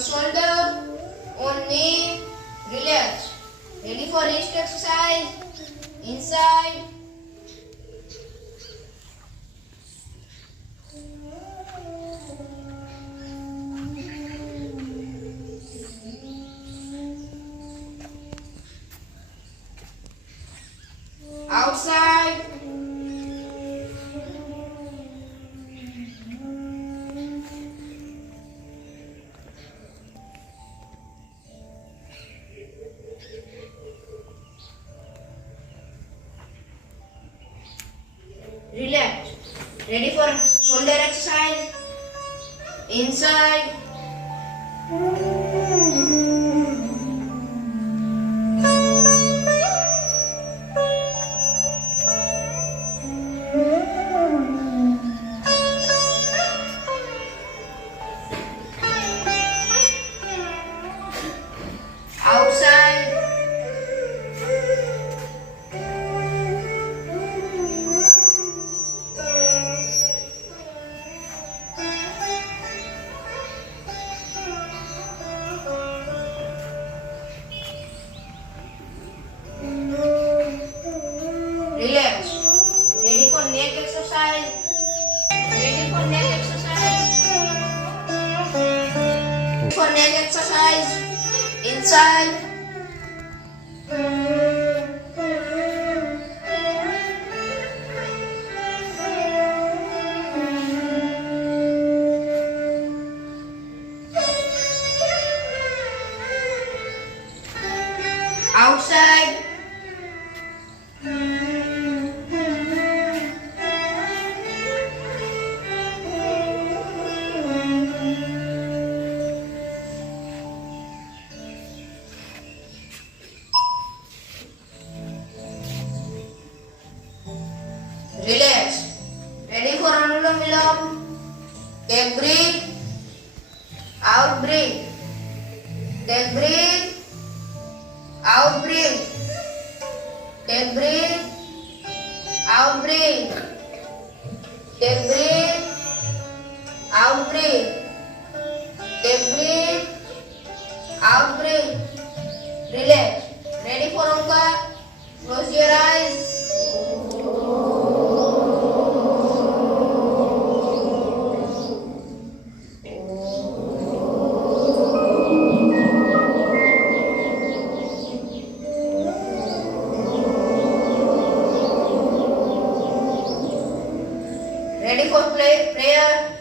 shoulder, on knee, relax. Ready for wrist exercise? Inside. Outside. Inside. Relax. Ready for neck exercise? Ready for neck exercise? For neck exercise. Inside. Take breathe. Out breathe. Take breathe. Out breathe. Prayer?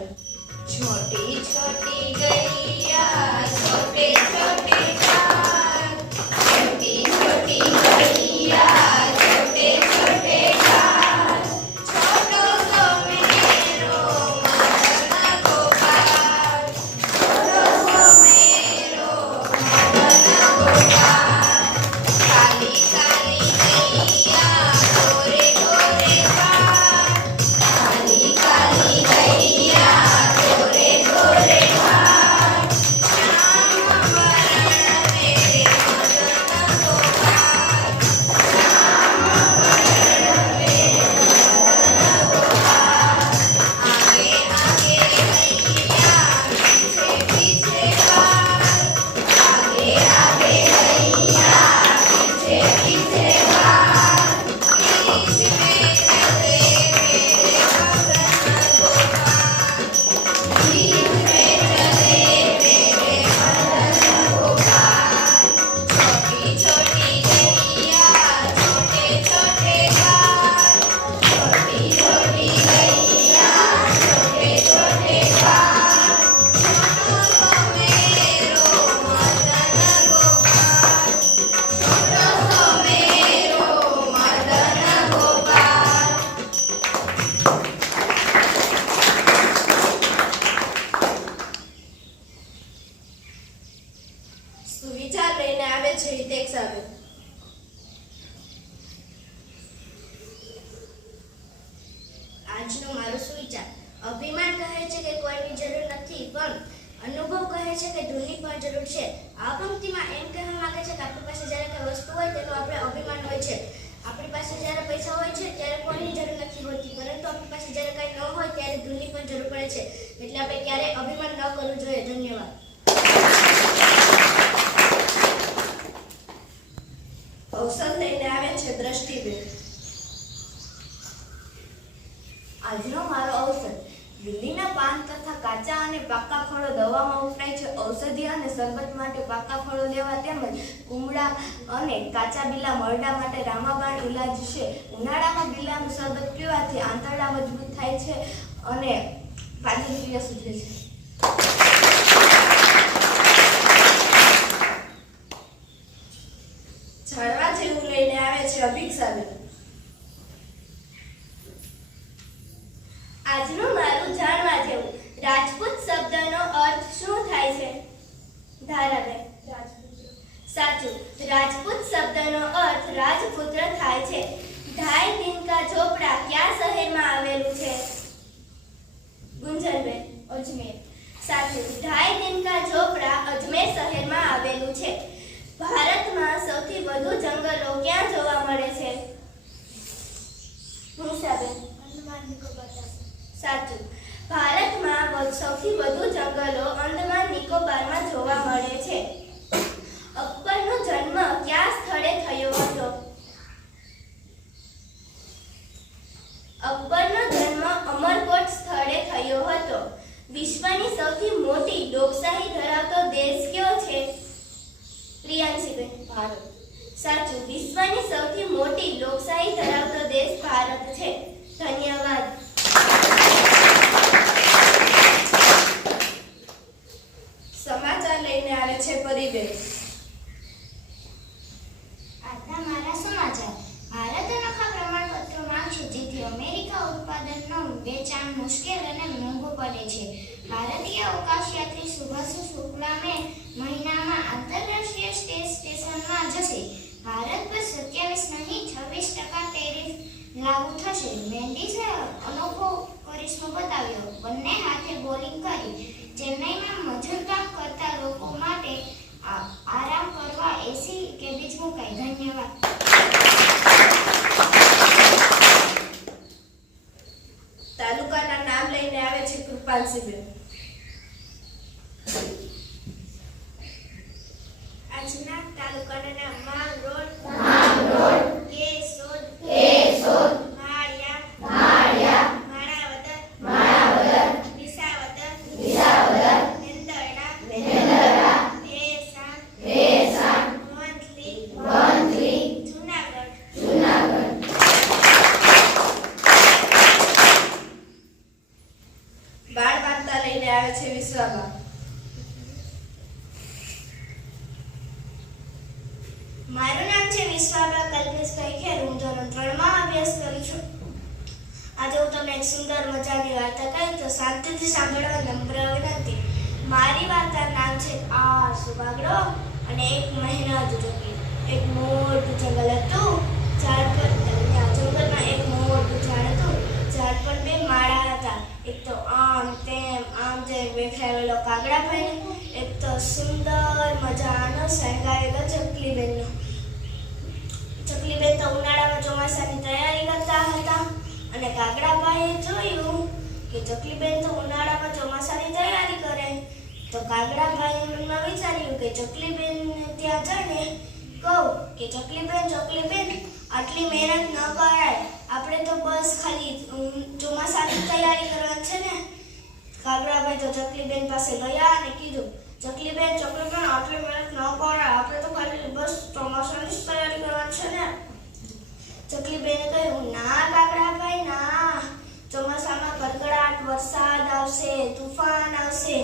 छोटी छोटी गैया छोटे छोटे હોય પણ જરૂર પડે છે. એટલે આપણે ક્યારેય અભિમાન ન કરવું જોઈએ. ધન્યવાદ. અવસર લઈને આવે છે દ્રષ્ટિબેન. આજનો મારો અવસર લીલીના પાન તથા કાચા અને પાકા ફળો દવામાં વપરાય છે. ઔષધિ અને શરબત માટે પાકા ફળો લેવા તેમજ કુમળા અને કાચા બીલા મરડા માટે રામાબાણ ઇલાજ છે ઉનાળામાં પીવાથી આંતરડા મજબૂત થાય છે અને પાચન ક્રિયા સુધરે છે જાણવા જેવું લઈને આવે છે અભિક્ષાબેન આજનું મારું જાણવા જેવું રાજપૂત શબ્દનો અર્થ શું થાય છે ધારાબેન સાચું રાજપૂત શબ્દનો અર્થ રાજપુત્ર થાય છે ઢાઈ દિનકા ઝોપડા કયા શહેરમાં આવેલું છે ગુંજરબેન અજમેર. સાથે ઢાઈ દિનકા ઝોપડા અજમેર શહેરમાં આવેલું છે. ભારતમાં સૌથી વધુ જંગલો ક્યાં જોવા મળે છે? નિશાબેન અંદમાન નિકોબાર સાચું. ભારતમાં સૌથી વધુ જંગલો અંદમાન નિકોબારમાં જોવા મળે છે. અકબરનો જન્મ કયા સ્થળે થયો હતો અકબરનો જન્મ અમરકોટ સ્થળે થયો હતો વિશ્વની સૌથી મોટી લોકશાહી ધરાવતો દેશ કયો છે? પ્રિયાંશીબેન ભારત. સાચું વિશ્વની સૌથી મોટી લોકશાહી ધરાવતો દેશ ભારત છે. ધન્યવાદ. સમાચાર લઈને આવે છે પરિબેન. આજના મારા સમાચાર. ભારત અનોખા પ્રમાણપત્રો માંગશે જેથી અમેરિકા ઉત્પાદનનું વેચાણ મુશ્કેલ અને મોંઘું પડે છે. ભારતીય અવકાશયાત્રી સુભાષ શુક્લામે મહિનામાં આંતરરાષ્ટ્રીય સ્પેસ સ્ટેશનમાં જશે. ભારત પર સત્યાવીસ નહીં, છવ્વીસ ટકા ટેરિફ લાગુ થશે. મેન્ડિસે અનોખો કરિશ્મો બતાવ્યો. બંને હાથે બોલિંગ કરી. ચેન્નઈમાં મજૂર કામ કરતા લોકો માટે આરામ કરવા એસી કેબિજ મુકાઈ. ધન્યવાદ. તાલુકાના નામ લઈને આવે છે કૃપાલસિંહબેન આજના તાલુકાના નામ માંગ રોડ કેશોદ માળિયા માણાવદર વિસાવદર મેંદરડા ભેસાણ વંથલી જુનાગઢ બાળ વાર્તા લઈને આવે છે વિશ્વમાં મારું નામ છે વિશ્વાબા કલ્પેશભાઈ ખેર હું ધોરણ ત્રણમાં અભ્યાસ કરું છું આજે હું તમને એક સુંદર મજાની વાર્તા કહી તો શાંતિથી સાંભળવા નમ્ર વિનંતી મારી વાર્તાનું નામ છે આ અને એક મહેનત જોગી એક મોટું જંગલ હતું, ઝાડ પર જંગલમાં એક મોટું ઝાડ હતું, ઝાડ પર બે માળા હતા. એક તો આમ તેમ આમ તેમ વેખાયેલો કાગડાભાઈ એક તો સુંદર મજાનો શણગારેલો ચકલીબેનનો. ચકલીબેન તો ઉનાળામાં ચોમાસાની તૈયારી કરતા હતા અને કાગડાભાઈએ જોયું કે ચકલીબેન તો ઉનાળામાં ચોમાસાની તૈયારી કરે. તો કાગડાભાઈએ મનમાં વિચાર્યું કે ચકલીબેન ત્યાં જઈને કહું કે ચકલીબેન ચકલીબેન, આટલી મહેનત ન કરાય. આપણે તો બસ ખાલી ચોમાસાની તૈયારી કરવાની છે ને. કાગડાભાઈ તો ચકલીબેન પાસે ગયા અને કીધું, ચકલીબેન ચકલીબેન, આટલી મહેનત ન કરાય. આપણે તો ખાલી બસ ચોમાસાની જ તૈયારી કરવાની છે ને. ચકલીબેને કહ્યું, ના કાગડાભાઈ ના. ચોમાસામાં કડકડાટ વરસાદ આવશે, તુફાન આવશે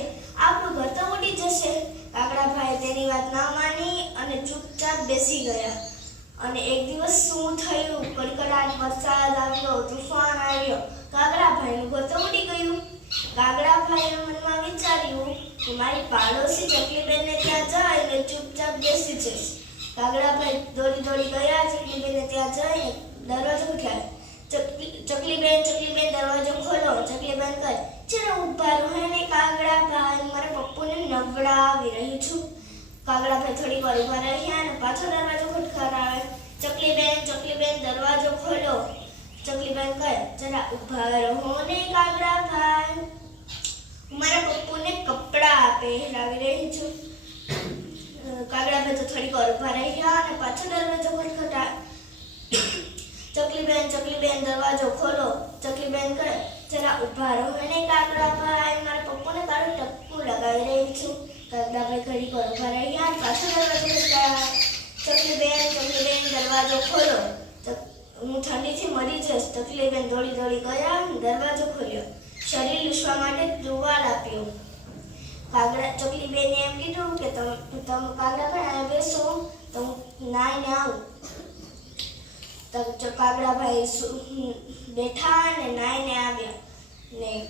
આપણું ઘર તો ઉડી જશે? કાકડાભાઈ તેની વાત ના માની અને ચૂપચાપ બેસી ગયા. અને એક દિવસ શું થયું? કડકડાટ વરસાદ આવ્યો, તુફાન આવ્યો. કાગડાભાઈનું ઘર તો ઉડી ગયું. કાગડાભાઈએ મનમાં વિચાર્યું કે મારી પાડોશી ચકલીબેનને ત્યાં જઈને ચૂપચાપ બેસી જઈશ. કાગડાભાઈ દોડી દોડી ગયા ચકલીબેનને ત્યાં જઈને દરવાજો ઉઠાવ્યો. ચકલી ચકલીબેન ચકલીબેન દરવાજો ખોલો ચકલીબેન કહે ચલો ઊભા રહો ને કાગડાભાઈ મારા પપ્પુને નવડા કાગડાભાઈ થોડીક વાર ઊભા રહ્યા અને પાછો દરવાજો ખટખટાવે ચકલીબેન ચકલીબેન દરવાજો ખોલો ચકલીબેન કહે જરા ઊભા રહો ને કાગડાભાઈ હું મારા પપ્પુને કપડાં પહેરાવી રહી છું અ, કાગડાભાઈ તો થોડીક વાર ઊભા રહ્યા અને પાછો દરવાજો ખટખટાવે ચકલીબેન ચકલીબેન, દરવાજો ખોલો. ચકલીબેન કહે, જરા ઊભા રહો ને કાગડાભાઈ મારા પપ્પાને તારું ટપકું લગાવી રહી છું. કાગડાભાઈ ઘડી પર ઊભા રહ્યા પાછો દરવાજો ખટખટાવે ચકલીબેન ચકલીબેન, દરવાજો ખોલો. હું ઠંડીથી મરી જઈશ. ચકલીબેન દોડી દોડી ગયા દરવાજો ખોલ્યો. શરીર લૂસવા માટે ટુવાલ આપ્યો. કાગડા, ચકલીબેને એમ કીધું કે, તમે તમે કાગડાભાઈ અહીંયા બેસો. તો હું નાઈને આવું. તો ચ- કાગડાભાઈ સુ- બેઠા અને નાઈને આવ્યા. ને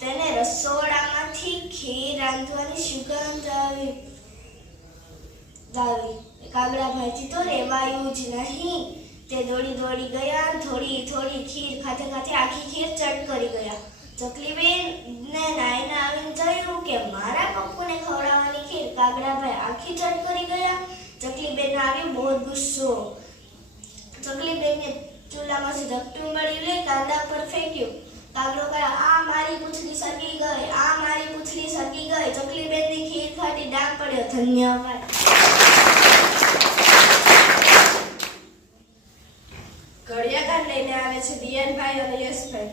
તેને રસોડામાંથી ખીર રાંધવાની સુગંધ આવી આવી કાગડાભાઈથી તો રેવાયું જ નહીં. તે દોડી દોડી ગયા થોડી થોડી ખીર ખાતે ખાતે આખી ખીર ચટ કરી ગયા. ચકલીબેન ને નાઈને આવીને જોયું કે, મારા પપ્પુને ખવડાવવાની ખીર. કાગડાભાઈ આખી ચટ કરી ગયા. ચકલીબેન આવી બહુ ગુસ્સો. ચકલીબેનને ચૂલામાંથી ધકટું મળી લે કાંદા પર ફેંક્યું. કાગડો કહે આ મારી પૂછડી સગી ગઈ, આ મારી પૂછડી સગી ગઈ. ચકલીબેનની ખીર ફાટી ડાક પડ્યો ધન્યવાદ ઘડિયાળ લઈને આવે છે દિયાનભાઈ અને યશભાઈ.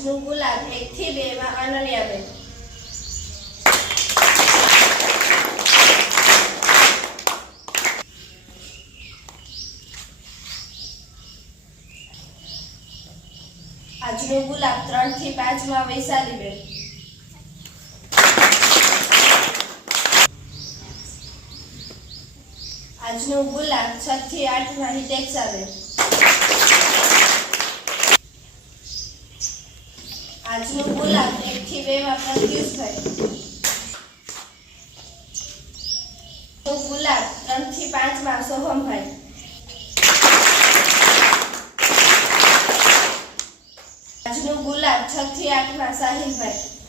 આજનું ગુલાબ એક થી બે માં અનન્યાબેન આજનું ગુલાબ ત્રણથી પાંચમાં વૈશાલીબેન આજનું ગુલાબ છ થી આઠમાં હિતેક્ષાબેન આજનું ગુલાબ એકથી બે માં પ્રત્યુષભાઈ ગુલાબ ત્રણથી પાંચમાં સોહમભાઈ. આજનું ગુલાબ છ થી આઠમાં સાહિલભાઈ.